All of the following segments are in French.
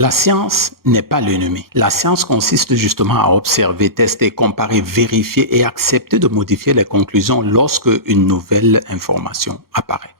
La science n'est pas l'ennemi. La science consiste justement à observer, tester, comparer, vérifier et accepter de modifier les conclusions lorsque une nouvelle information apparaît.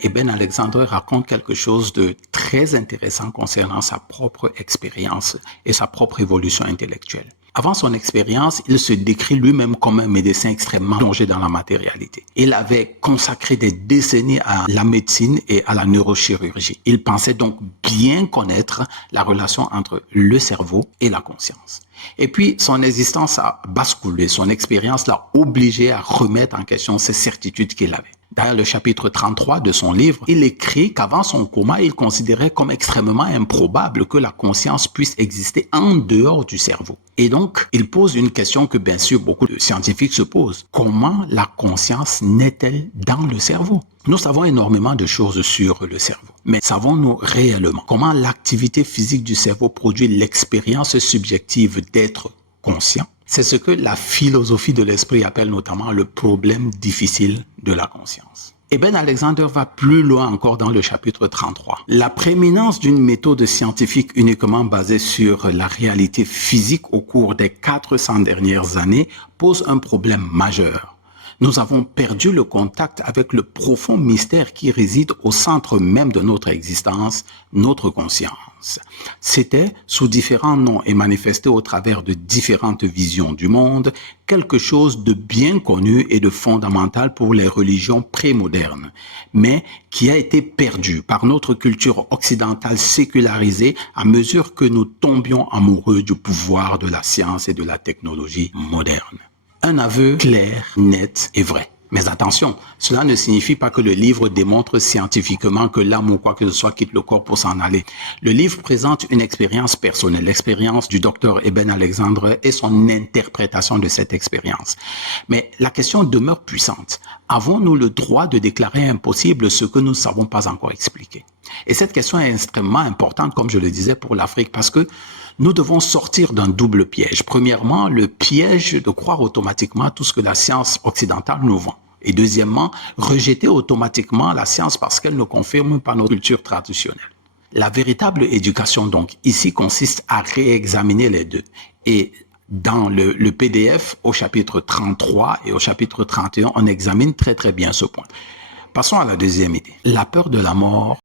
Eben Alexander raconte quelque chose de très intéressant concernant sa propre expérience et sa propre évolution intellectuelle. Avant son expérience, il se décrit lui-même comme un médecin extrêmement plongé dans la matérialité. Il avait consacré des décennies à la médecine et à la neurochirurgie. Il pensait donc bien connaître la relation entre le cerveau et la conscience. Et puis, son existence a basculé, son expérience l'a obligé à remettre en question ces certitudes qu'il avait. Dans le chapitre 33 de son livre, il écrit qu'avant son coma, il considérait comme extrêmement improbable que la conscience puisse exister en dehors du cerveau. Et donc, il pose une question que bien sûr beaucoup de scientifiques se posent. Comment la conscience naît-elle dans le cerveau? Nous savons énormément de choses sur le cerveau, mais savons-nous réellement comment l'activité physique du cerveau produit l'expérience subjective d'être conscient? C'est ce que la philosophie de l'esprit appelle notamment le problème difficile de la conscience. Eben Alexander va plus loin encore dans le chapitre 33. La prééminence d'une méthode scientifique uniquement basée sur la réalité physique au cours des 400 dernières années pose un problème majeur. Nous avons perdu le contact avec le profond mystère qui réside au centre même de notre existence, notre conscience. C'était, sous différents noms et manifesté au travers de différentes visions du monde, quelque chose de bien connu et de fondamental pour les religions prémodernes, mais qui a été perdu par notre culture occidentale sécularisée à mesure que nous tombions amoureux du pouvoir de la science et de la technologie moderne. Un aveu clair, net et vrai. Mais attention, cela ne signifie pas que le livre démontre scientifiquement que l'âme ou quoi que ce soit quitte le corps pour s'en aller. Le livre présente une expérience personnelle, l'expérience du docteur Eben Alexander et son interprétation de cette expérience. Mais la question demeure puissante. Avons-nous le droit de déclarer impossible ce que nous ne savons pas encore expliquer? Et cette question est extrêmement importante, comme je le disais, pour l'Afrique, parce que nous devons sortir d'un double piège. Premièrement, le piège de croire automatiquement tout ce que la science occidentale nous vend. Et deuxièmement, rejeter automatiquement la science parce qu'elle ne confirme pas notre culture traditionnelle. La véritable éducation, donc, ici consiste à réexaminer les deux. Et dans le PDF, au chapitre 33 et au chapitre 31, on examine très très bien ce point. Passons à la deuxième idée. La peur de la mort